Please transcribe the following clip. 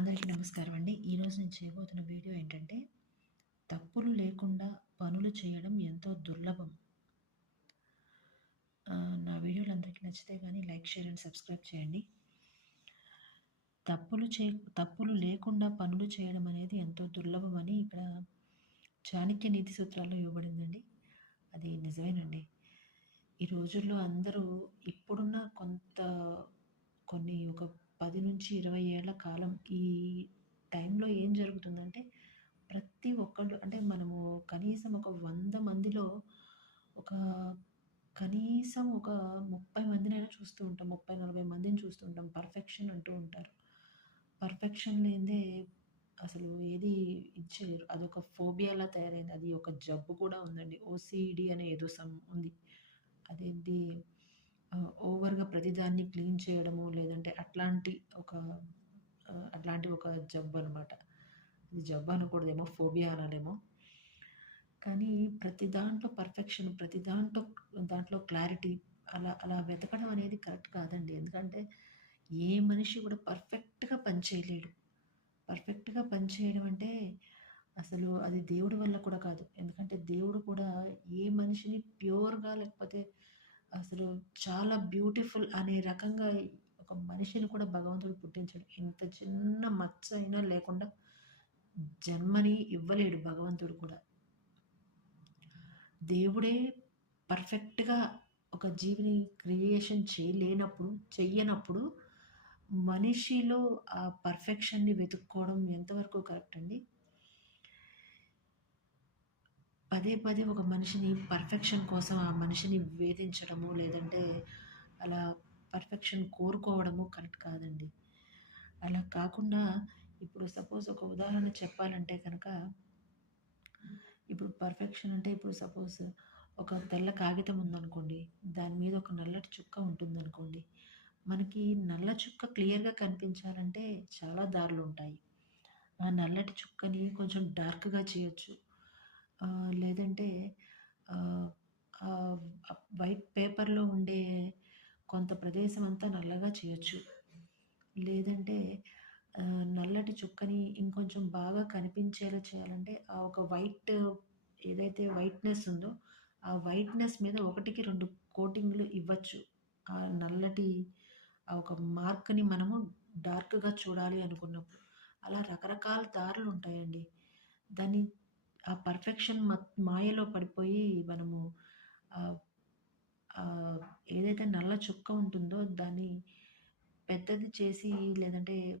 అందరికీ నమస్కారం అండి. ఈరోజు నేను చేయబోతున్న వీడియో ఏంటంటే, తప్పులు లేకుండా పనులు చేయడం ఎంతో దుర్లభం. నా వీడియోలు అందరికీ నచ్చితే గాని లైక్, షేర్ అండ్ సబ్స్క్రైబ్ చేయండి. తప్పులు చే తప్పులు లేకుండా పనులు చేయడం అనేది ఎంతో దుర్లభమని ఇక్కడ చాణక్య నీతి సూత్రాల్లో ఇవ్వబడిందండి. అది నిజమేనండి. ఈ రోజుల్లో అందరూ ఇప్పుడున్న ఒక 10-20 ఏళ్ల కాలం ఈ టైంలో ఏం జరుగుతుందంటే, ప్రతి ఒక్కళ్ళు అంటే మనము కనీసం ఒక 100 మందిలో ఒక కనీసం ఒక 30 మందినైనా చూస్తూ ఉంటాం. 30, 40 మందిని చూస్తూ ఉంటాం. పర్ఫెక్షన్ అంటూ ఉంటారు. పర్ఫెక్షన్ లేనిదే అసలు ఏది ఇది చేయరు. అదొక ఫోబియాలా తయారైంది. అది ఒక జబ్బు కూడా ఉందండి. ఓసీడీ అనే ఏదో ఉంది. అదేంటి ఓవర్‌గా ప్రతిదాన్ని క్లీన్ చేయడము, లేదంటే అట్లాంటి ఒక జబ్బనమాట. ఇది జబ్బు అనకూడదేమో, ఫోబియా అనాలేమో. కానీ ప్రతి దాంట్లో పర్ఫెక్షన్, దాంట్లో క్లారిటీ అలా అలా వెతకడం అనేది కరెక్ట్ కాదండి. ఎందుకంటే ఏ మనిషి కూడా పర్ఫెక్ట్‌గా పని చేయలేడు. పర్ఫెక్ట్‌గా పని చేయడం అంటే అసలు అది దేవుడి వల్ల కూడా కాదు. ఎందుకంటే దేవుడు కూడా ఏ మనిషిని ప్యూర్‌గా లేకపోతే అసలు చాలా బ్యూటిఫుల్ అనే రకంగా ఒక మనిషిని కూడా భగవంతుడు పుట్టించాడు. ఇంత చిన్న మచ్చ అయినా లేకుండా జన్మని ఇవ్వలేడు భగవంతుడు కూడా. దేవుడే పర్ఫెక్ట్‌గా ఒక జీవిని చెయ్యనప్పుడు మనిషిలో ఆ పర్ఫెక్షన్‌ని వెతుక్కోవడం ఎంతవరకు కరెక్ట్ అండి? పదే పదే ఒక మనిషిని పర్ఫెక్షన్ కోసం ఆ మనిషిని వేధించడము, లేదంటే అలా పర్ఫెక్షన్ కోరుకోవడము కరెక్ట్ కాదండి. అలా కాకుండా ఇప్పుడు సపోజ్ ఒక ఉదాహరణ చెప్పాలంటే కనుక, ఇప్పుడు పర్ఫెక్షన్ అంటే ఇప్పుడు సపోజ్ ఒక తెల్ల కాగితం ఉందనుకోండి. దాని మీద ఒక నల్లటి చుక్క ఉంటుందనుకోండి. మనకి నల్ల చుక్క క్లియర్‌గా కనిపించాలంటే చాలా దారులుంటాయి. ఆ నల్లటి చుక్కని కొంచెం డార్క్‌గా చేయొచ్చు. లేదంటే ఆహ్, ఆహ్, వైట్ పేపర్‌లో ఉండే కొంత ప్రదేశం అంతా నల్లగా చేయొచ్చు. లేదంటే నల్లటి చుక్కని ఇంకొంచెం బాగా కనిపించేలా చేయాలంటే, ఆ ఒక ఏదైతే వైట్‌నెస్ ఉందో, ఆ వైట్‌నెస్ మీద 1కి 2 కోటింగ్‌లు ఇవ్వచ్చు. ఆ నల్లటి ఆ ఒక మార్క్‌ని మనము డార్క్‌గా చూడాలి అనుకున్నప్పుడు. అలా రకరకాల దారులుంటాయండి. దాన్ని ఆ పర్ఫెక్షన్ మాయలో పడిపోయి మనము ఆహ్, ఆహ్, ఏదైతే నల్ల చుక్క ఉంటుందో దాన్ని పెద్దది చేసి, లేదంటే